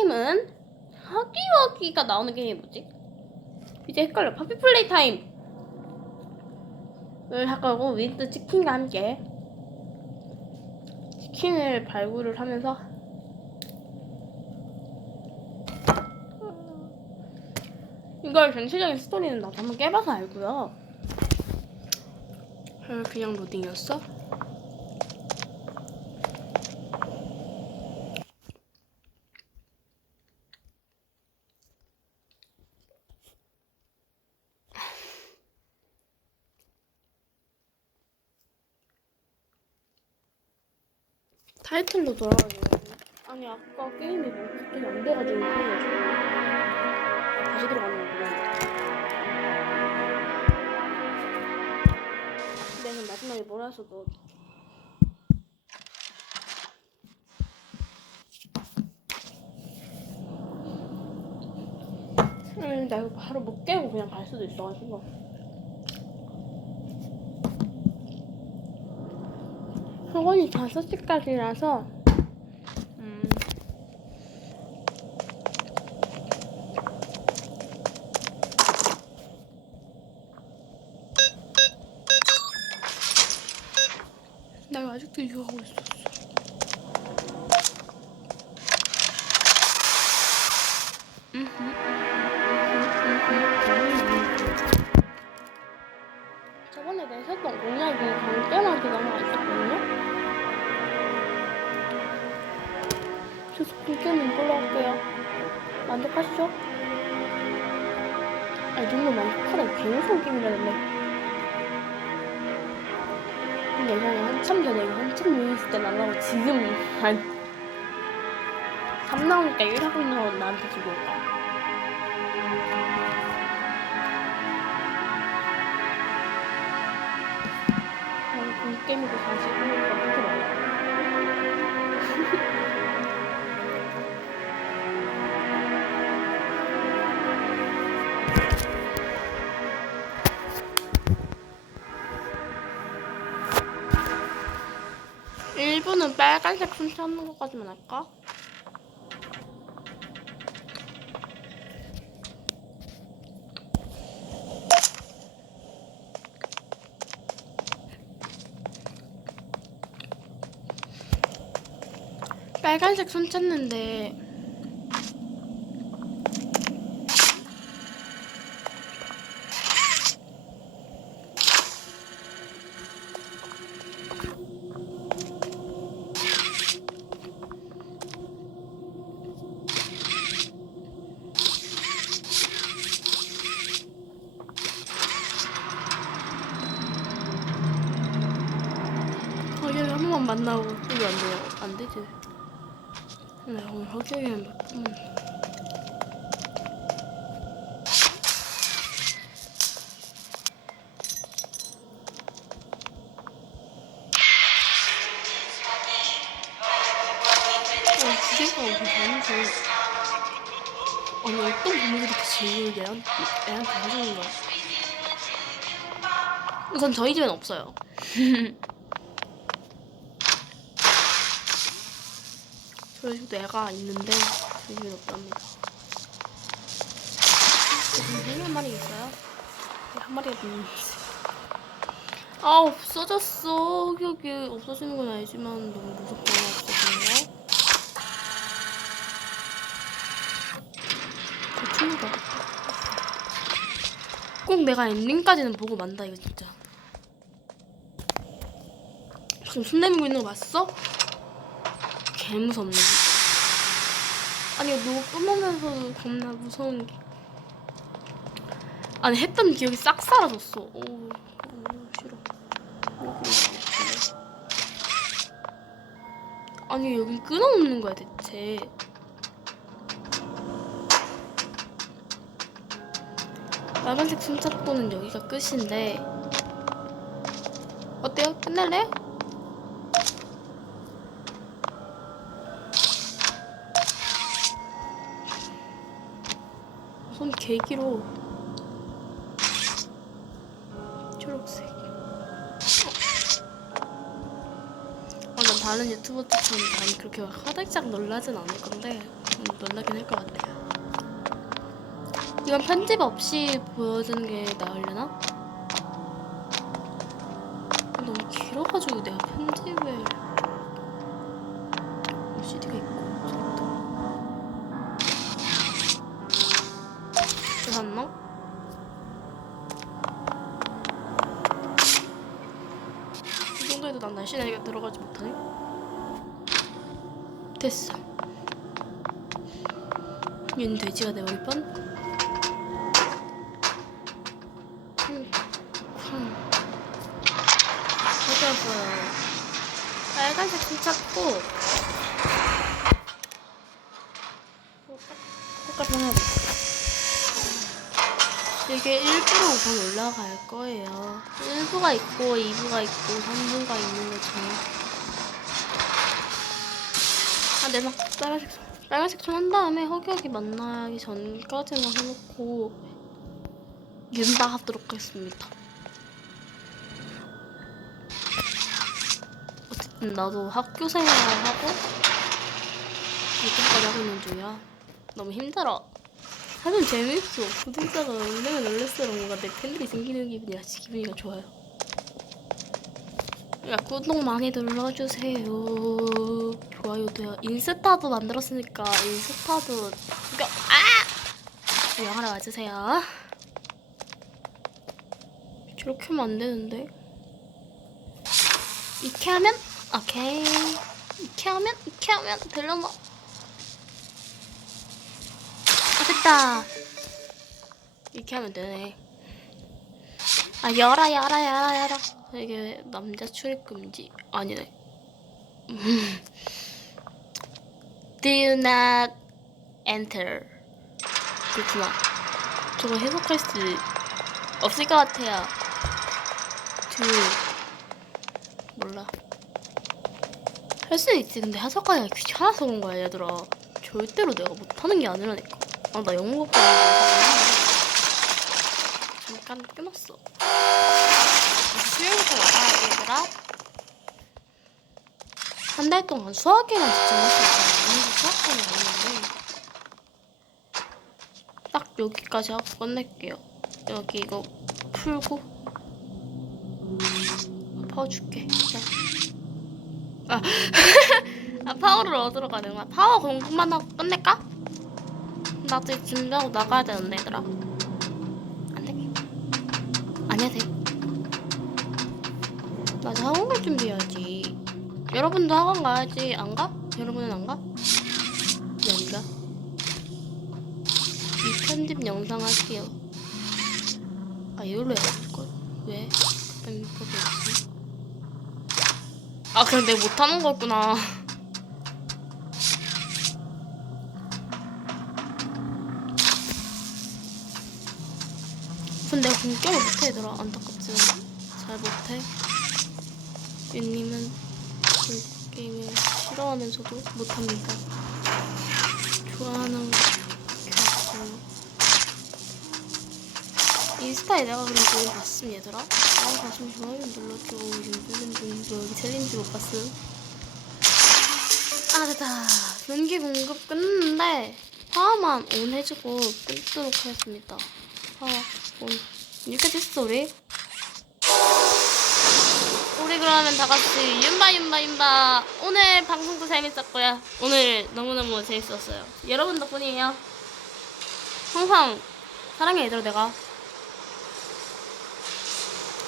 게임은 하기와기가 나오는 게임이 뭐지? 이제 헷갈려. 파피플레이 타임을 할 거고, 윈드 치킨과 함께 치킨을 발굴을 하면서 이걸 전체적인 스토리는 나도 한번 깨봐서 알고요. 그냥 로딩이었어? 타이틀로 돌아가네요. 아니 아까 게임이 뭐 갑자기 안 돼가지고 다시 들어가는 거구나. 내가 마지막에 뭐라 했어도 나 이거 바로 못 깨고 그냥 갈 수도 있어가지고 학원이 5시까지라서 내가 아직도 유하고 있었어. 저번에 내셨던 공략이 강제하기가 하나 있었거든요? 그래서 공개는 이걸로 할게요. 만족하시죠? 이 정도 만족하다 개무서운 게임이라는데. 근데 예전에 한참 전에 이거 한참 유행했을 때 나가고 지금 한 3 나오니까 1 하고 있는 건 나한테 주고 올까? 본 게임이고 다시 해보니까 그렇게 말이야. 1분은 빨간색 손 찾는 것까지만 할까? 빨간색 손 찾는데 여기 한 번만 만나고 이거 안 돼요? 안 되지. 네, 오늘 허경이는 몇 분? 주제가 어디 다른지. 아니 어떤 부모들이 이렇게 제일 애한테 해주는 거야? 우선 저희 집엔 없어요. 저희 집도 애가 있는데 저희 집엔 없답니다. 지금 팽이 한 마리 있어요? 한 마리가 있는지. 아 없어졌어. 여기 없어지는 건 알지만 너무 무섭게 없어지는 거. 대충이다. 꼭 내가 엔딩까지는 보고 만다 이거 진짜. 지금 손 내밀고 있는 거 봤어? 개 무섭네. 아니 누구 끊으면서도 겁나 무서운 게. 아니 했던 기억이 싹 사라졌어. 오 싫어. 아니 여긴 끊어놓는 거야 대체. 빨간색 숨잡고는 여기가 끝인데 어때요? 끝낼래요? 손 개 길어. 초록색. 난 다른 유튜버처럼 많이 그렇게 화들짝 놀라진 않을 건데 놀라긴 할 것 같아요. 이건 편집 없이 보여주는 게 나으려나? 너무 길어가지고 내가 편집을 CD가 있고 저기도 샀나? 이 정도에도 난 날씬하게 들어가지 못하네? 됐어. 얘는 돼지가 되어버릴 뻔? 어디였어요? 빨간색 좀 찾고 똑같이 하나 이게 1부로 우선 올라갈 거예요. 1부가 있고 2부가 있고 3부가 있는 것처럼. 내가 빨간색 좀 한 다음에 흑역이 만나기 전까지만 해놓고 윤바 하도록 하겠습니다. 어쨌든 나도 학교 생활하고 이때까지 하고 있는 중이야. 너무 힘들어. 하면 재밌어. 구독자가 올리면 올릴수록 뭔가 내 팬들이 생기는 기분이라 기분이가 좋아요. 야, 구독 많이 눌러주세요. 좋아요도요. 인스타도 만들었으니까 인스타도 구독 구경하러 와주세요. 저렇게 하면 안 되는데. 이렇게 하면 오케이. 이렇게 하면 되려나? 됐다. 이렇게 하면 되네. 열어. 이게 남자 출입 금지. 아니네. Do not enter. 그렇구나. 저거 해석할 수 없을 것 같아요. 몰라. 할 수 있지. 근데 해석하기가 귀찮아서 그런 거야, 얘들아. 절대로 내가 못하는 게 아니라니까. 나 영어 갖고 잠깐 끊었어. 수요일부터 나가야 얘들아. 한 달 동안 수학에만 집중할 수 있잖아. 오늘도 수학과는 아니는데 딱 여기까지 하고 끝낼게요. 여기 이거 풀고 파워줄게. 파워를 얻으러 가는 거야. 파워 공부만 하고 끝낼까? 나도 이제 준비하고 나가야 되는데 얘들아. 안 돼? 아니야 돼. 나 이제 학원 갈 준비해야지. 여러분도 학원 가야지. 안 가? 여러분은 안 가? 왜 안 가? 이 편집 영상 할게요. 이걸로 해야 될걸? 왜? 편집법이 없지? 그냥 내가 못하는 거였구나. 근데 내가 공격을 못해 얘들아. 안타깝지만 잘 못해. 윤님은 그 게임을 싫어하면서도 못합니다. 좋아하는 거 인스타에 내가 그런 거 봤음 얘들아. 가슴 좋아요 눌러줘. 여기 챌린지 못 봤음. 됐다. 연기 공급 끝났는데 파워만 온 해주고 끊도록 하겠습니다. 파워 온. 여기까지 했어 우리. 우리 그러면 다 같이 윤바. 오늘 방송도 재밌었고요. 오늘 너무너무 재밌었어요. 여러분 덕분이에요. 항상 사랑해 얘들아 내가.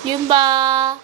윤바.